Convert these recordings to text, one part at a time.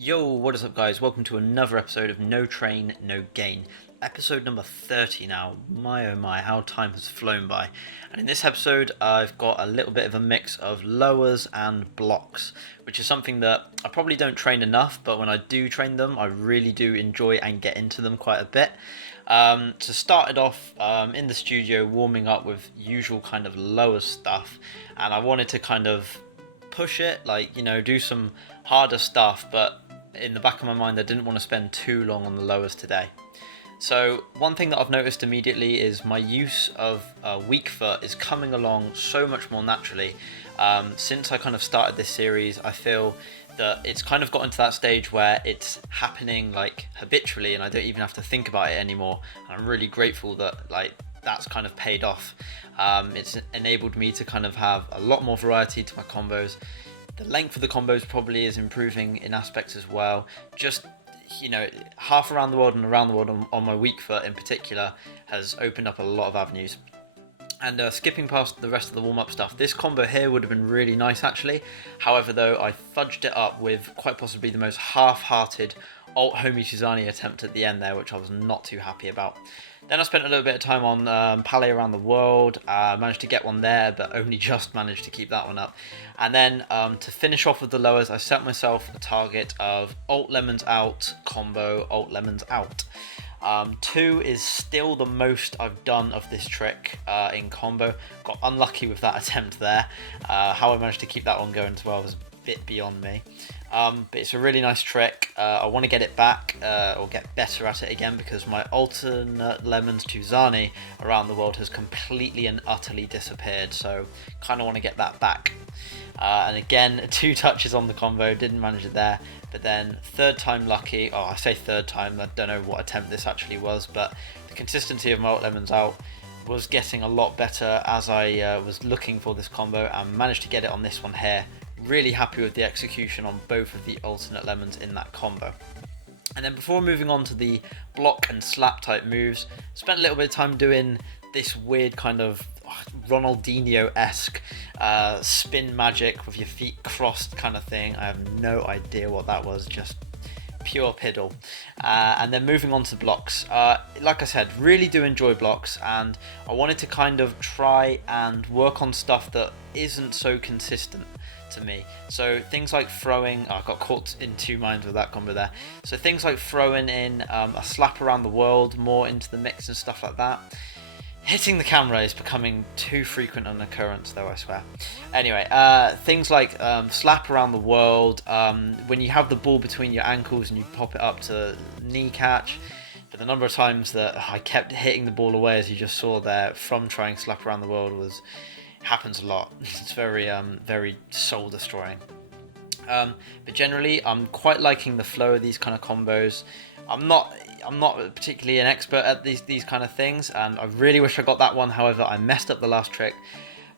Yo, what is up, guys? Welcome to another episode of No Train, No Gain. Episode number 30 now. My oh my, how time has flown by. And in this episode, I've got a little bit of a mix of lowers and blocks, which is something that I probably don't train enough, but when I do train them, I really do enjoy and get into them quite a bit. To start it off in the studio, warming up with usual kind of lower stuff, and I wanted to kind of push it, like, do some harder stuff, but in the back of my mind I didn't want to spend too long on the lowers today. So one thing that I've noticed immediately is my use of weak foot is coming along so much more naturally. Since I kind of started this series, I feel that it's kind of gotten to that stage where it's happening like habitually and I don't even have to think about it anymore. And I'm really grateful that that's kind of paid off. It's enabled me to kind of have a lot more variety to my combos. The length of the combos probably is improving in aspects as well. Just, half around the world and around the world on my weak foot in particular has opened up a lot of avenues. And skipping past the rest of the warm-up stuff, this combo here would have been really nice actually. However, though, I fudged it up with quite possibly the most half-hearted alt Homie Suzani attempt at the end there, which I was not too happy about. Then I spent a little bit of time on Palais Around the World, managed to get one there, but only just managed to keep that one up. And then to finish off with the lowers, I set myself a target of alt Lemons out, combo, alt Lemons out. 2 is still the most I've done of this trick in combo. Got unlucky with that attempt there. How I managed to keep that one going as well was a bit beyond me. But it's a really nice trick. I want to get it back or get better at it again because my alternate Lemons to Zani around the world has completely and utterly disappeared, so kind of want to get that back. And again, 2 touches on the combo, didn't manage it there, but then third time lucky. I say third time, I don't know what attempt this actually was, but the consistency of my alt Lemons out was getting a lot better as I was looking for this combo and managed to get it on this one here. Really happy with the execution on both of the alternate Lemons in that combo. And then before moving on to the block and slap type moves, spent a little bit of time doing this weird kind of Ronaldinho-esque spin magic with your feet crossed kind of thing. I have no idea what that was, just pure piddle. And then moving on to blocks, like I said, really do enjoy blocks, and I wanted to kind of try and work on stuff that isn't so consistent to me. So things like throwing, I got caught in 2 minds with that combo there. So things like throwing in a slap around the world more into the mix and stuff like that. Hitting the camera is becoming too frequent an occurrence though, I swear. Anyway, things like slap around the world, when you have the ball between your ankles and you pop it up to knee catch. But the number of times that I kept hitting the ball away, as you just saw there, from trying slap around the world happens a lot. It's very very soul destroying. But generally I'm quite liking the flow of these kind of combos. I'm not particularly an expert at these kind of things, and I really wish I got that one. However, I messed up the last trick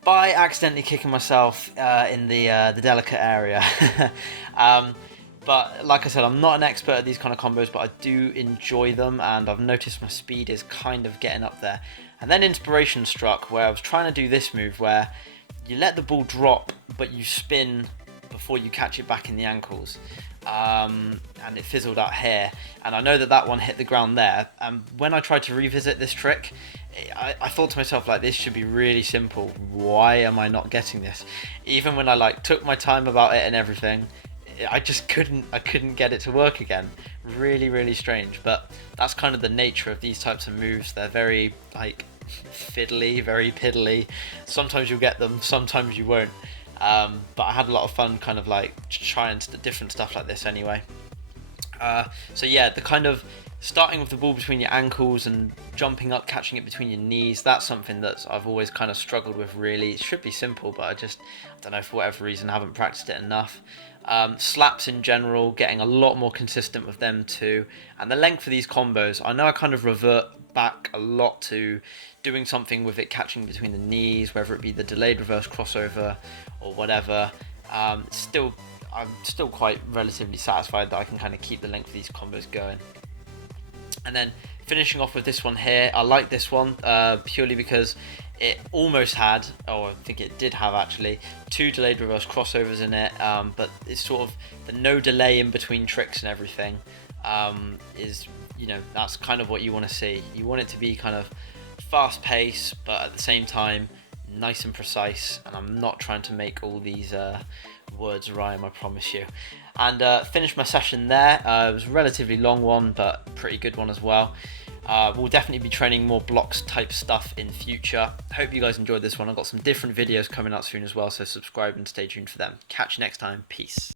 by accidentally kicking myself in the delicate area. But like I said, I'm not an expert at these kind of combos, but I do enjoy them, and I've noticed my speed is kind of getting up there. And then inspiration struck where I was trying to do this move where you let the ball drop but you spin before you catch it back in the ankles, and it fizzled out here, and I know that one hit the ground there. And when I tried to revisit this trick, I thought to myself, like, this should be really simple. Why am I not getting this? Even when I took my time about it and everything, I just couldn't get it to work again. Really strange. But that's kind of the nature of these types of moves. They're very fiddly, very piddly. Sometimes you'll get them, sometimes you won't. But I had a lot of fun kind of trying different stuff like this anyway. So yeah, the kind of starting with the ball between your ankles and jumping up, catching it between your knees, that's something that I've always kind of struggled with really. It should be simple, but I don't know, for whatever reason, I haven't practiced it enough. Slaps in general, getting a lot more consistent with them too. And the length of these combos, I know I kind of revert back a lot to doing something with it catching between the knees, whether it be the delayed reverse crossover or whatever. I'm still quite relatively satisfied that I can kind of keep the length of these combos going. And then finishing off with this one here, I like this one purely because it almost had, or I think it did have actually, 2 delayed reverse crossovers in it, but it's sort of the no delay in between tricks and everything is, you know, that's kind of what you want to see. You want it to be kind of fast paced, but at the same time nice and precise, and I'm not trying to make all these words rhyme, I promise you. And finished my session there. It was a relatively long one, but pretty good one as well. We'll definitely be training more blocks type stuff in future. Hope you guys enjoyed this one. I've got some different videos coming out soon as well, so subscribe and stay tuned for them. Catch you next time. Peace.